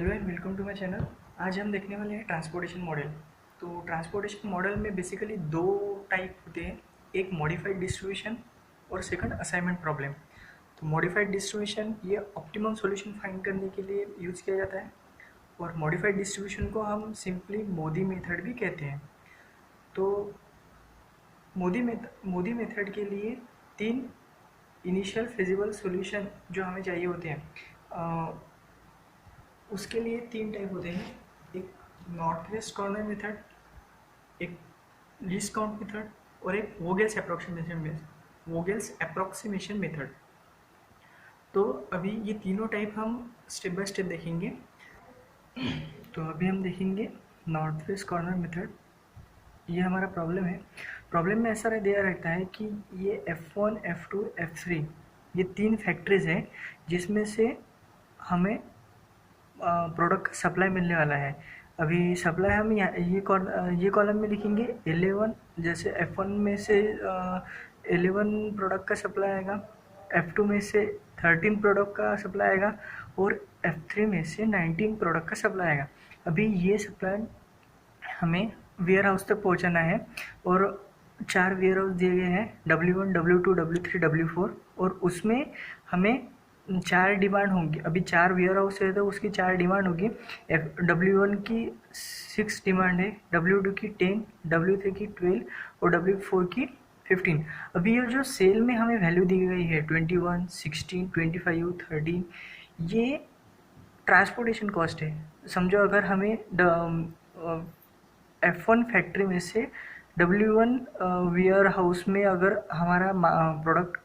Hello and welcome to my channel. आज हम देखने वाले हैं ट्रांसपोर्टेशन मॉडल। तो ट्रांसपोर्टेशन मॉडल में बेसिकली दो टाइप होते हैं, एक मॉडिफाइड डिस्ट्रीब्यूशन और सेकंड असाइनमेंट प्रॉब्लम। तो मॉडिफाइड डिस्ट्रीब्यूशन ये ऑप्टिमम सॉल्यूशन फाइंड करने के लिए यूज़ किया जाता है और मॉडिफाइड डिस्ट्रीब्यूशन को हम सिंपली मोदी मेथड भी कहते हैं। तो मोदी मेथड के लिए तीन इनिशियल फिजिबल सॉल्यूशन जो हमें चाहिए होते हैं, उसके लिए तीन टाइप होते हैं, एक नॉर्थ वेस्ट कॉर्नर मेथड, एक लीस्ट काउंट मेथड और एक वोगेल्स अप्रोक्सीमेशन मेथड। तो अभी ये तीनों टाइप हम स्टेप बाय स्टेप देखेंगे। तो अभी हम देखेंगे नॉर्थ वेस्ट कॉर्नर मेथड। ये हमारा प्रॉब्लम है। प्रॉब्लम में ऐसा दिया रहता है कि ये F1, F2, F3 ये तीन फैक्ट्रीज हैं जिसमें से हमें प्रोडक्ट का सप्लाई मिलने वाला है। अभी सप्लाई हम ये कॉलम में लिखेंगे 11, जैसे F1 में से 11 प्रोडक्ट का सप्लाई आएगा, F2 में से 13 प्रोडक्ट का सप्लाई आएगा और F3 में से 19 प्रोडक्ट का सप्लाई आएगा। अभी ये सप्लाई हमें वेयर हाउस तक पहुंचाना है और 4 वेयर हाउस दिए गए हैं, W1, W2, W3, W4, और उसमें हमें 4 डिमांड होंगी। अभी 4 वेयर हाउस है तो उसकी 4 डिमांड होगी। W1 की 6 डिमांड है, W2 की 10, W3 की 12 और W4 की 15। अभी ये जो सेल में हमें वैल्यू दी गई है 21, 16, 25, 13, ये ट्रांसपोर्टेशन कॉस्ट है। समझो अगर हमें F1 फैक्ट्री में से W1 वेयर हाउस में अगर हमारा प्रोडक्ट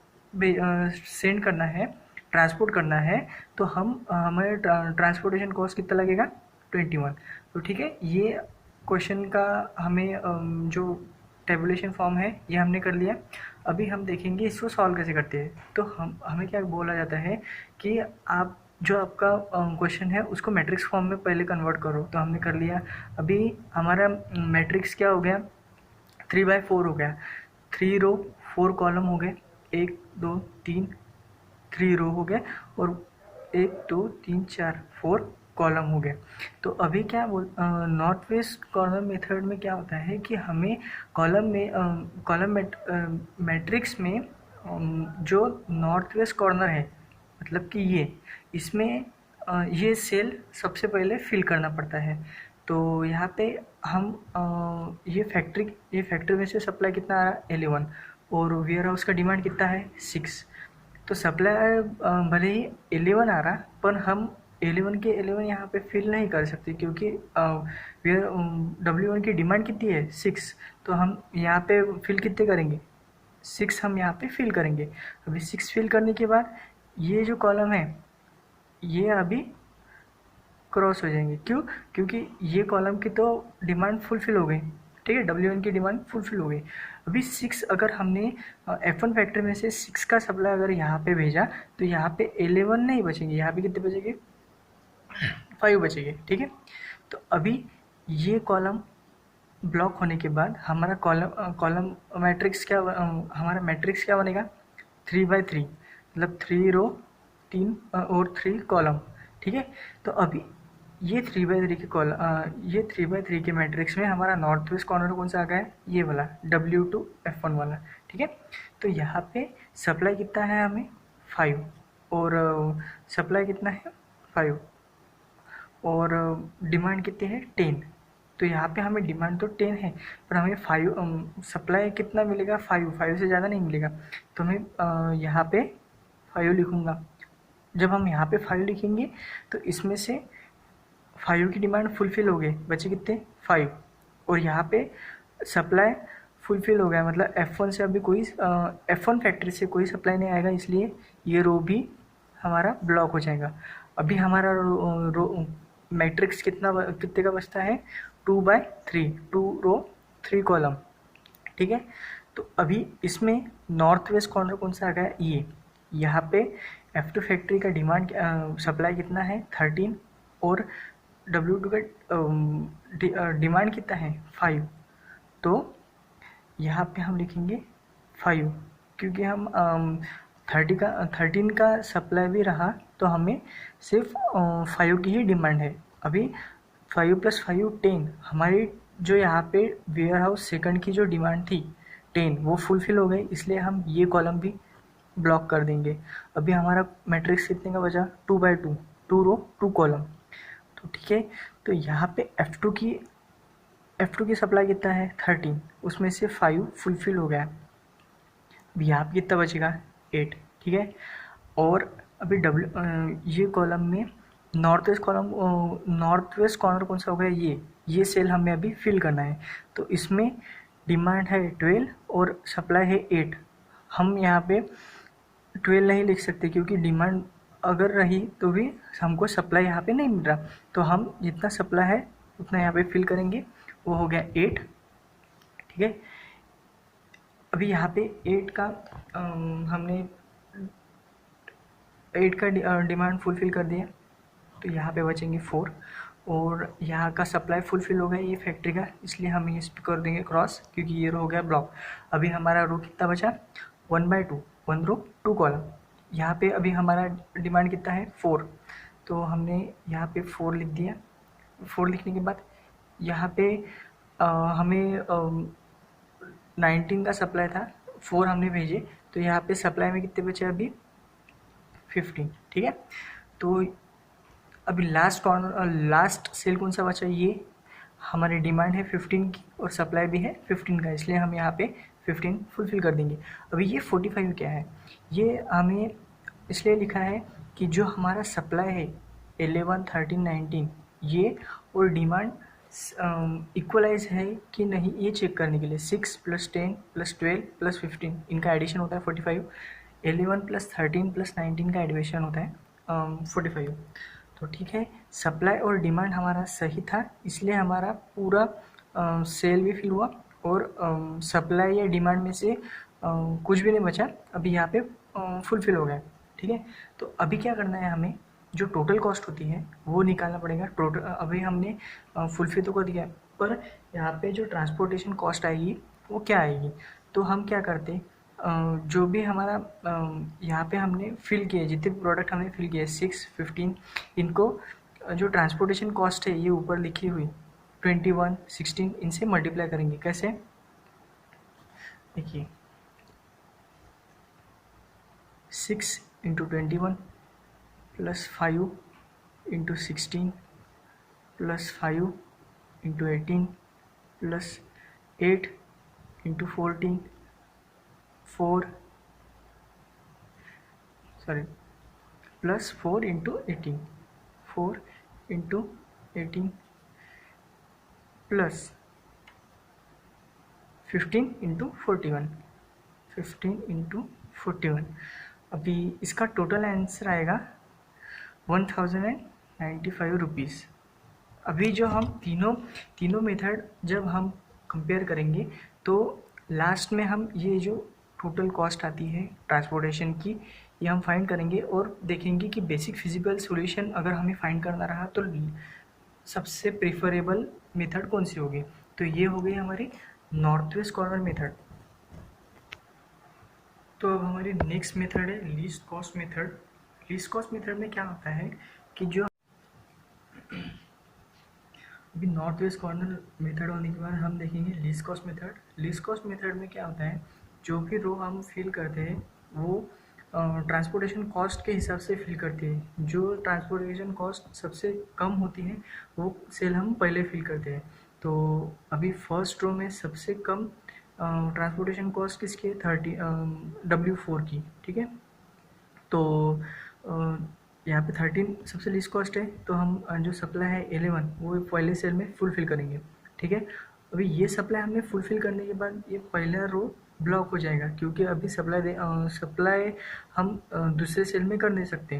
सेंड करना है, ट्रांसपोर्ट करना है, तो हमें ट्रांसपोर्टेशन कॉस्ट कितना लगेगा 21। तो ठीक है, ये क्वेश्चन का हमें जो टेबुलेशन फॉर्म है ये हमने कर लिया। अभी हम देखेंगे इसको सॉल्व कैसे करते हैं। तो हमें क्या बोला जाता है कि आप जो आपका क्वेश्चन है उसको मैट्रिक्स फॉर्म में पहले कन्वर्ट करो। तो हमने कर लिया। अभी हमारा मैट्रिक्स क्या हो गया, 3/4 हो गया। 3 रो 4 कॉलम हो गए, 1 2 3, 3 रो हो गए और 1 2 3 4 4 कॉलम हो गए। तो अभी क्या नॉर्थ वेस्ट कॉर्नर मेथड में क्या होता है कि हमें कॉलम मैट्रिक्स में जो नॉर्थ वेस्ट कॉर्नर है, मतलब कि इसमें ये सेल सबसे पहले फिल करना पड़ता है। तो यहाँ पे हम ये फैक्ट्री में से सप्लाई कितना आ रहा है 11 और वेयर हाउस का डिमांड कितना है 6। तो सप्लाई भले ही 11 आ रहा, पर हम 11 के 11 यहाँ पे फिल नहीं कर सकते क्योंकि W1 की डिमांड कितनी है 6। तो हम यहाँ पे फिल कितने करेंगे 6, हम यहाँ पे फिल करेंगे। अभी 6 फिल करने के बाद ये जो कॉलम है ये अभी क्रॉस हो जाएंगे। क्यों? क्योंकि ये कॉलम की तो डिमांड फुलफिल हो गई, ठीक है, W1 की डिमांड फुलफिल हो गई। अभी 6 अगर हमने F1 फैक्ट्री में से 6 का सप्लाई अगर यहाँ पे भेजा तो यहाँ पे 11 नहीं बचेंगे, यहाँ पे कितने बचेंगे 5 बचेंगे, ठीक है। तो अभी ये कॉलम ब्लॉक होने के बाद हमारा कॉलम हमारा मैट्रिक्स क्या बनेगा 3/3, मतलब 3 रो 3 और 3 कॉलम, ठीक है। तो अभी ये 3/3 के मैट्रिक्स में हमारा नॉर्थ वेस्ट कॉर्नर कौन सा आ गया है, ये वाला W2 F1 वाला, ठीक है। तो यहाँ पे सप्लाई कितना है हमें 5 और सप्लाई कितना है 5 और डिमांड कितनी है 10। तो यहाँ पे हमें डिमांड तो 10 है पर हमें 5 सप्लाई कितना मिलेगा 5 से ज़्यादा नहीं मिलेगा। तो मैं यहाँ पे 5 लिखूँगा। जब हम यहाँ पे 5 लिखेंगे तो इसमें से 5 की डिमांड फुलफिल हो गई, बचे कितने 5, और यहाँ पे सप्लाई फुलफिल हो गया, मतलब F1 से अभी F1 फैक्ट्री से कोई सप्लाई नहीं आएगा, इसलिए ये रो भी हमारा ब्लॉक हो जाएगा। अभी हमारा रो मैट्रिक्स कितने का बचता है 2/3, 2 रो 3 कॉलम, ठीक है। तो अभी इसमें नॉर्थ वेस्ट कॉर्नर कौन सा आ गया ये, यहाँ पे F2 फैक्ट्री का सप्लाई कितना है 13 और W2 का डिमांड कितना है 5। तो यहाँ पे हम लिखेंगे 5 क्योंकि हम 13 का सप्लाई भी रहा तो हमें सिर्फ 5 की ही डिमांड है। अभी 5 + 5 10, हमारी जो यहाँ पे वेयर हाउस सेकंड की जो डिमांड थी 10 वो फुलफिल हो गई, इसलिए हम ये कॉलम भी ब्लॉक कर देंगे। अभी हमारा मैट्रिक्स कितने का बचा, 2/2, 2 रो 2 कॉलम। तो ठीक है, तो यहाँ पे F2 की सप्लाई कितना है 13, उसमें से 5 फुलफिल हो गया। अभी यहाँ पे कितना बचेगा 8, ठीक है। और अभी ये कॉलम में नॉर्थ वेस्ट कॉर्नर कौन सा हो गया, ये सेल हमें अभी फिल करना है। तो इसमें डिमांड है 12 और सप्लाई है 8। हम यहाँ पे 12 नहीं लिख सकते क्योंकि डिमांड अगर रही तो भी हमको सप्लाई यहाँ पे नहीं मिल रहा, तो हम जितना सप्लाई है उतना यहाँ पे फिल करेंगे, वो हो गया 8, ठीक है। अभी यहाँ पे 8 का हमने 8 का डिमांड फुलफिल कर दिया, तो यहाँ पे बचेंगे 4, और यहाँ का सप्लाई फुलफिल हो गया ये फैक्ट्री का, इसलिए हम इस पर कर देंगे क्रॉस क्योंकि ये रो हो गया ब्लॉक। अभी हमारा रो कितना बचा 1/2, 1 रो 2 कॉलम। यहाँ पे अभी हमारा डिमांड कितना है 4, तो हमने यहाँ पे 4 लिख दिया। 4 लिखने के बाद यहाँ पे हमें 19 का सप्लाई था, 4 हमने भेजे, तो यहाँ पे सप्लाई में कितने बचे अभी 15, ठीक है। तो अभी लास्ट सेल कौन सा बचा, ये हमारी डिमांड है 15 की और सप्लाई भी है 15 का, इसलिए हम यहाँ पे 15 फुलफिल कर देंगे। अभी ये 45 क्या है, ये हमें इसलिए लिखा है कि जो हमारा सप्लाई है 11, 13, 19 ये और डिमांड इक्वलाइज है कि नहीं ये चेक करने के लिए 6 + 10 + 12 + 15 इनका एडिशन होता है 45, 11 + 13 + 19 का एडिशन होता है 45। तो ठीक है, सप्लाई और डिमांड हमारा सही था, इसलिए हमारा पूरा सेल भी फिल हुआ और सप्लाई या डिमांड में से कुछ भी नहीं बचा, अभी यहाँ पे फुलफिल हो गया, ठीक है। तो अभी क्या करना है, हमें जो टोटल कॉस्ट होती है वो निकालना पड़ेगा। टोटल अभी हमने फुलफिल तो कर दिया, पर यहाँ पे जो ट्रांसपोर्टेशन कॉस्ट आएगी वो क्या आएगी, तो हम क्या करते जो भी हमारा यहाँ पे हमने फिल किए, जितने भी प्रोडक्ट हमने फिल किए 6, 15, इनको जो ट्रांसपोर्टेशन कॉस्ट है ये ऊपर लिखी हुई 21, 16 इनसे मल्टीप्लाई करेंगे। कैसे, देखिए 6 × 21 + 5 × 16 + 5 × 18 + 8 × 14 4 + 4 × 18 4 × 18 + 15 × 41 15 × 41। अभी इसका टोटल आंसर आएगा 1095 रुपीज़। अभी जो हम तीनों मेथड जब हम कंपेयर करेंगे तो लास्ट में हम ये जो टोटल कॉस्ट आती है ट्रांसपोर्टेशन की ये हम फाइंड करेंगे और देखेंगे कि बेसिक फिजिबल सॉल्यूशन अगर हमें फाइंड करना रहा तो सबसे प्रेफरेबल मेथड कौन सी होगी। तो ये हो गई हमारी नॉर्थ वेस्ट कॉर्नर मेथड। तो अब हमारी नेक्स्ट मेथड है least cost method. Least cost method में क्या होता है कि जो अभी नॉर्थ वेस्ट कॉर्नर मेथड होने के बाद हम देखेंगे least cost method. Least cost method में क्या होता है, जो भी रो हम फिल करते हैं वो ट्रांसपोर्टेशन कॉस्ट के हिसाब से फिल करते हैं। जो ट्रांसपोर्टेशन कॉस्ट सबसे कम होती है वो सेल हम पहले फिल करते हैं। तो अभी फर्स्ट रो में सबसे कम ट्रांसपोर्टेशन कॉस्ट किसकी है 30 W4 की, ठीक है। तो यहाँ पे 13 सबसे लीस्ट कॉस्ट है, तो हम जो सप्लाई है 11 वो पहले सेल में फुलफिल करेंगे, ठीक है। अभी ये सप्लाई हमने फुलफिल करने के बाद ये पहला रो ब्लॉक हो जाएगा क्योंकि अभी सप्लाई हम दूसरे सेल में कर नहीं सकते,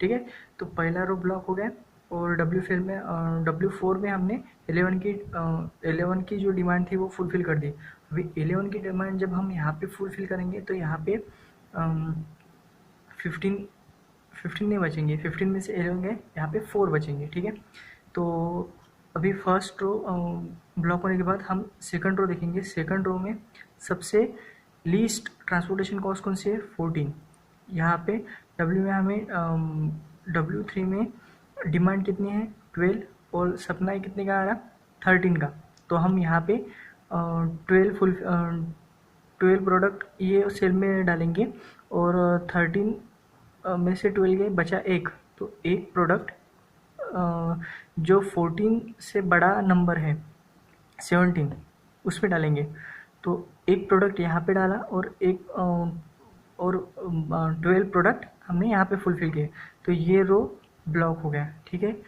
ठीक है। तो पहला रो ब्लॉक हो गया और W4 में हमने 11 की जो डिमांड थी वो फुलफिल कर दी। अभी 11 की डिमांड जब हम यहाँ पे फुलफिल करेंगे तो यहाँ पे 15 नहीं बचेंगे, 15 में से 11 गए, यहाँ पे 4 बचेंगे, ठीक है। तो अभी फर्स्ट रो ब्लॉक होने के बाद हम सेकंड रो देखेंगे। सेकंड रो में सबसे लीस्ट ट्रांसपोर्टेशन कॉस्ट कौन सी है 14। यहाँ पे W में हमें W3 में डिमांड कितनी है 12 और सप्लाई कितने का आ रहा, 13 का। तो हम यहाँ पे 12 प्रोडक्ट ये सेल में डालेंगे और 13 में से 12 गए, बचा एक। तो एक प्रोडक्ट जो 14 से बड़ा नंबर है 17, उसमें डालेंगे। तो एक प्रोडक्ट यहाँ पे डाला और एक और 12 प्रोडक्ट हमने यहाँ पे फुलफिल किए, तो ये रो ब्लॉक हो गया, ठीक है।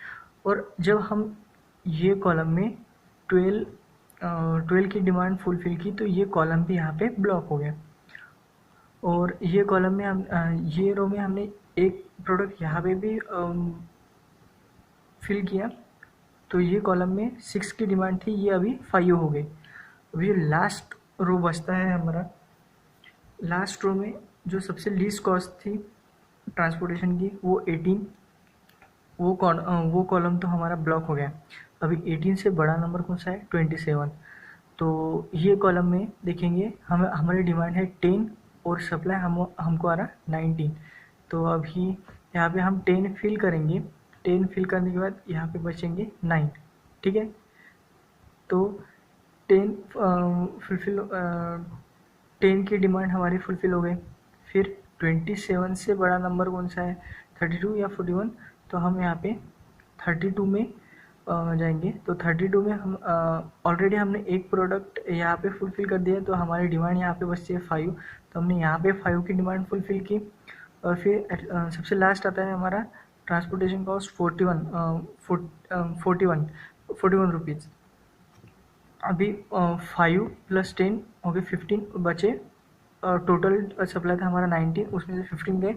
और जब हम ये कॉलम में 12 की डिमांड फुलफिल की, तो ये कॉलम भी यहाँ पे ब्लॉक हो गया। और ये कॉलम में हम ये रो में हमने एक प्रोडक्ट यहाँ पे भी फिल किया, तो ये कॉलम में 6 की डिमांड थी, ये अभी 5 हो गई। अभी लास्ट रो बचता है हमारा। लास्ट रो में जो सबसे लीस्ट कॉस्ट थी ट्रांसपोर्टेशन की, वो 18, वो कॉलम तो हमारा ब्लॉक हो गया। अभी 18 से बड़ा नंबर कौन सा है, 27। तो ये कॉलम में देखेंगे हमारी डिमांड है 10 और सप्लाई हमको आ रहा 19। तो अभी यहाँ पे हम 10 फिल करेंगे। 10 फिल करने के बाद यहाँ पे बचेंगे 9, ठीक है। तो 10 फुलफिल 10 की डिमांड हमारी फुलफिल हो गई। फिर 27 से बड़ा नंबर कौन सा है, 32 या 41। तो हम यहाँ पे 32 में जाएंगे। तो 32 में हम ऑलरेडी हमने एक प्रोडक्ट यहाँ पे फुलफिल कर दिया, तो हमारी डिमांड यहाँ पे बचती है 5। तो हमने यहाँ पे 5 की डिमांड फुलफिल की। और फिर सबसे लास्ट आता है हमारा ट्रांसपोर्टेशन कॉस्ट 41 रुपीज़। अभी 5 + 10 हो गए 15 बचे। टोटल सप्लाई था हमारा 19, उसमें से 15 गए,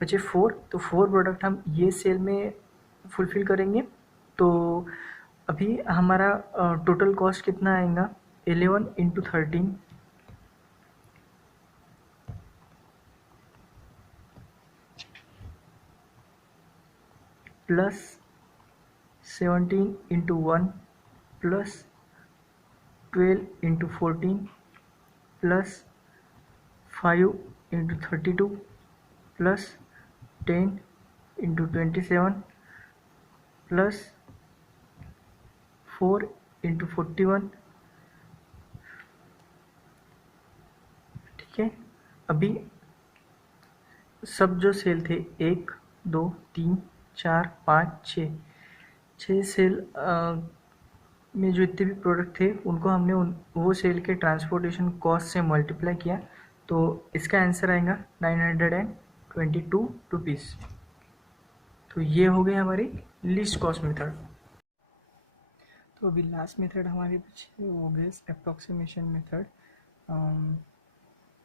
बचे 4। तो 4 प्रोडक्ट हम ये सेल में फुलफिल करेंगे। तो अभी हमारा टोटल कॉस्ट कितना आएगा, 11 × 13 plus 17 × 1 plus 12 × 14 plus 5 × 32 plus 10 × 27 plus 4 × 41, ठीक है। अभी सब जो सेल थे 1 2 3 4 5 6 सेल में जो इतने भी प्रोडक्ट थे, उनको हमने वो सेल के ट्रांसपोर्टेशन कॉस्ट से मल्टीप्लाई किया। तो इसका आंसर आएगा 922 रुपीज़। तो ये हो गई हमारी लीस्ट कॉस्ट मेथड। तो अभी लास्ट मेथड हमारे पीछे वो हो गया अप्रॉक्सीमेशन मेथड,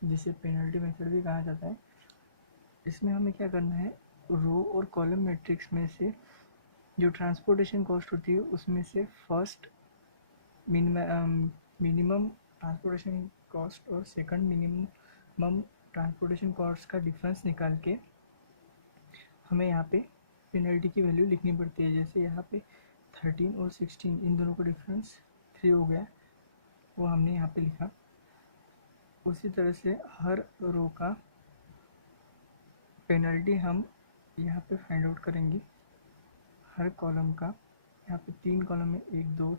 जिसे पेनल्टी मेथड भी कहा जाता है। इसमें हमें क्या करना है, रो और कॉलम मैट्रिक्स में से जो ट्रांसपोर्टेशन कॉस्ट होती है, उसमें से फर्स्ट मिनिमम ट्रांसपोर्टेशन कॉस्ट और सेकंड मिनिमम ट्रांसपोर्टेशन कॉस्ट का डिफरेंस निकाल के हमें यहाँ पे पेनल्टी की वैल्यू लिखनी पड़ती है। जैसे यहाँ पे 13 और 16 इन दोनों का डिफरेंस 3 हो गया, वो हमने यहाँ पे लिखा। उसी तरह से हर रो का पेनल्टी हम यहाँ पे फाइंड आउट करेंगे। हर कॉलम का, यहाँ पे 3 कॉलम में 1 2,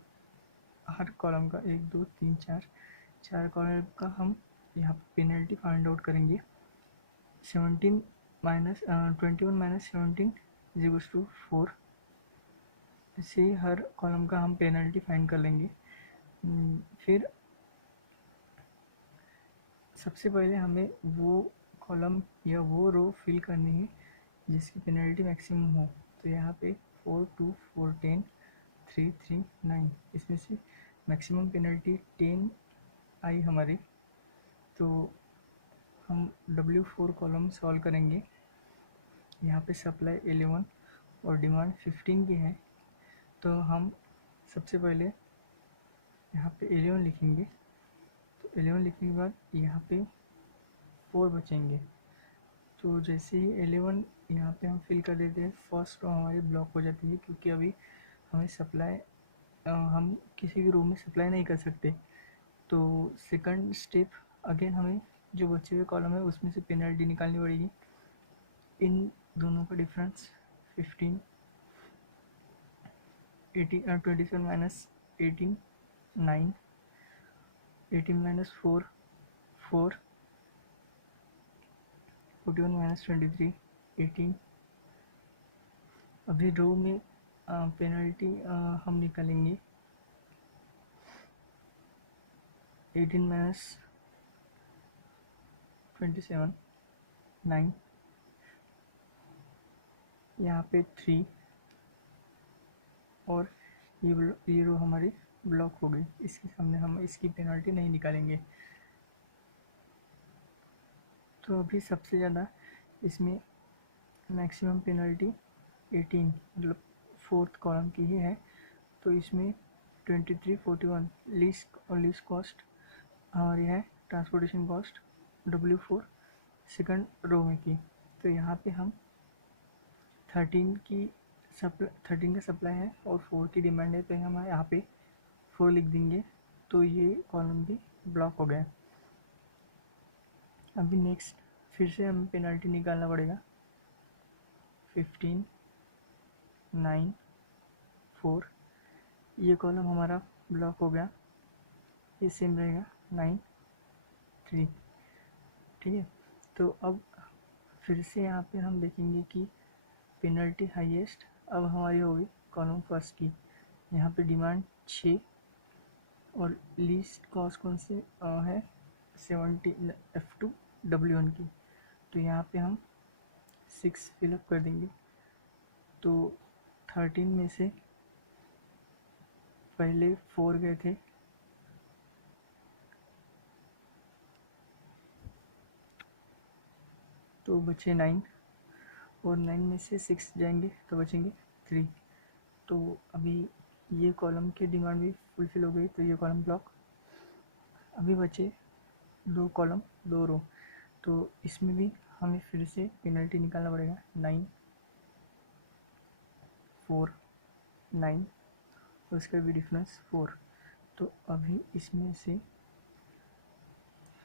हर कॉलम का 1 2 3 4 कॉलम का हम यहाँ पे पेनल्टी फाइंड आउट करेंगे। 21 - 17 = 4। इसे हर कॉलम का हम पेनल्टी फाइंड कर लेंगे। फिर सबसे पहले हमें वो कॉलम या वो रो फिल करनी है जिसकी पेनल्टी मैक्सिमम हो। तो यहाँ पे 4 2 4 10 3 3 9, इसमें से मैक्सिमम पेनल्टी 10 आई हमारी। तो हम W4 कॉलम सॉल्व करेंगे। यहाँ पे सप्लाई 11 और डिमांड 15 की है। तो हम सबसे पहले यहाँ पे 11 लिखेंगे। तो 11 लिखने के बाद यहाँ पे 4 बचेंगे। तो जैसे ही 11 यहाँ पे हम फिल कर देते हैं, फर्स्ट रो हमारी ब्लॉक हो जाती है, क्योंकि अभी हमें सप्लाई हम किसी भी रो में सप्लाई नहीं कर सकते। तो सेकंड स्टेप अगेन हमें जो बचे हुए कॉलम है उसमें से पेनल्टी निकालनी पड़ेगी। इन दोनों का डिफरेंस 15 27 माइनस 18 9, 18 माइनस 4 4, 41 माइनस 23 18। अभी रो में पेनल्टी हम निकालेंगे 18 माइनस 27 9, यहाँ पे 3 और ये रो हमारी ब्लॉक हो गई। इसके सामने हम इसकी पेनल्टी नहीं निकालेंगे। तो अभी सबसे ज़्यादा इसमें मैक्सिमम पेनल्टी 18 मतलब फोर्थ कॉलम की ही है। तो इसमें 2341 लीस्ट कॉस्ट हमारी है transportation cost W4 second row में की। तो यहाँ पे हम 13 का सप्लाई है और 4 की डिमांड है, तो हम यहाँ पे 4 लिख देंगे। तो ये कॉलम भी ब्लॉक हो गया। अभी नेक्स्ट फिर से हमें पेनल्टी निकालना पड़ेगा 15 9 4। ये कॉलम हमारा ब्लॉक हो गया। ये सेम रहेगा 9 3। ठीक है। तो अब फिर से यहाँ पे हम देखेंगे कि पेनल्टी हाईएस्ट अब हमारी होगी कॉलम फर्स्ट की। यहाँ पे डिमांड 6 और लीस्ट कॉस्ट कौन से है 17 F2 W1 की। तो यहाँ पे हम 6 फिलअप कर देंगे। तो 13 में से पहले 4 गए थे, तो बचे 9 और 9 में से 6 जाएंगे तो बचेंगे 3। तो अभी ये कॉलम की डिमांड भी फुलफिल हो गई, तो ये कॉलम ब्लॉक। अभी बचे 2 कॉलम 2 रो। तो इसमें भी हमें फिर से पेनल्टी निकालना पड़ेगा 9 4 9 और उसका भी डिफरेंस 4। तो अभी इसमें से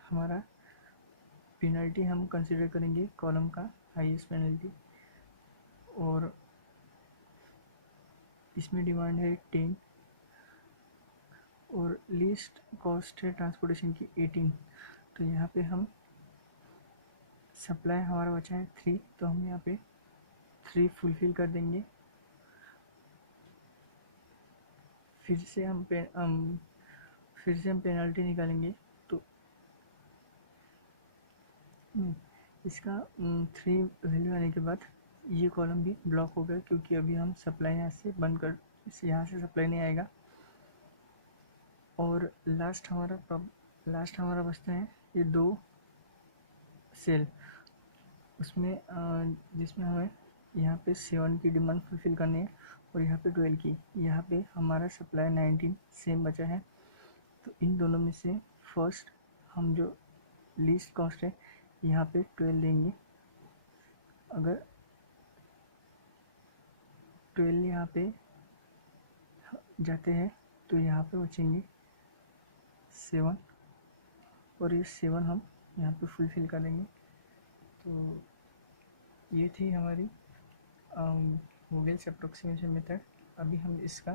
हमारा पेनल्टी हम कंसिडर करेंगे कॉलम का हाईएस्ट पेनल्टी, और इसमें डिमांड है 10 और लीस्ट कॉस्ट है ट्रांसपोर्टेशन की 18। तो यहाँ पे हम सप्लाई हमारा बचा है 3, तो हम यहाँ पे 3 फुलफिल कर देंगे। फिर से हम पेनल्टी निकालेंगे। तो इसका 3 वैल्यू आने के बाद ये कॉलम भी ब्लॉक हो गया, क्योंकि अभी हम सप्लाई यहाँ से बंद कर, यहाँ से सप्लाई नहीं आएगा। और लास्ट हमारा बचता है ये 2 सेल, उसमें जिसमें हमें यहाँ पे 7 की डिमांड फुलफिल करनी है और यहाँ पे 12 की। यहाँ पे हमारा सप्लाई 19 सेम बचा है। तो इन दोनों में से फर्स्ट हम जो लीस्ट कॉस्ट है यहाँ पे 12 देंगे। अगर 12 यहाँ पे जाते हैं तो यहाँ पे बचेंगे 7 और ये 7 हम यहाँ पे फुलफिल कर देंगे। तो ये थी हमारी वोगेल्स अप्रोक्सीमेशन मेथड। अभी हम इसका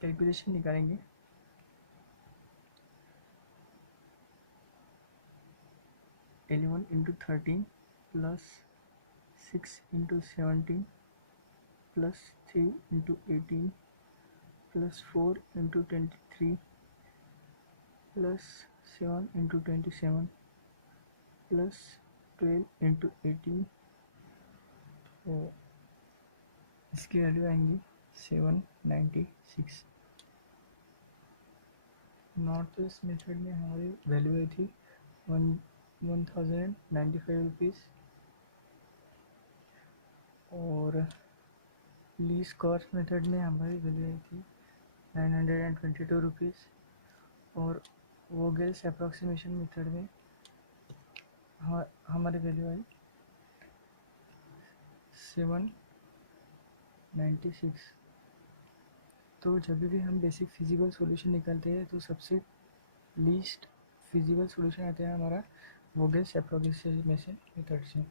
कैलकुलेशन निकालेंगे। L1 into 13 plus 6 into 17 plus 3 into 18 plus 4 into 23 plus 7 into 27 plus 12 into 18। तो इसकी वैल्यू आएंगी 796। नॉर्थ ईस्ट मेथड में हमारी वैल्यू आई थी 1095 रुपीज़ और लीस्ट कॉस्ट मेथड में हमारी वैल्यू आई थी 922 रुपीज़ और वोगेल्स अप्रॉक्सीमेशन मेथड में हमारी वैल्यू आई 796। तो जब भी हम बेसिक फिजिकल सॉल्यूशन निकालते हैं तो सबसे लीस्ट फिजिकल सॉल्यूशन आता है हमारा वोगेल्स अप्रॉक्सीमेशन मेथड से।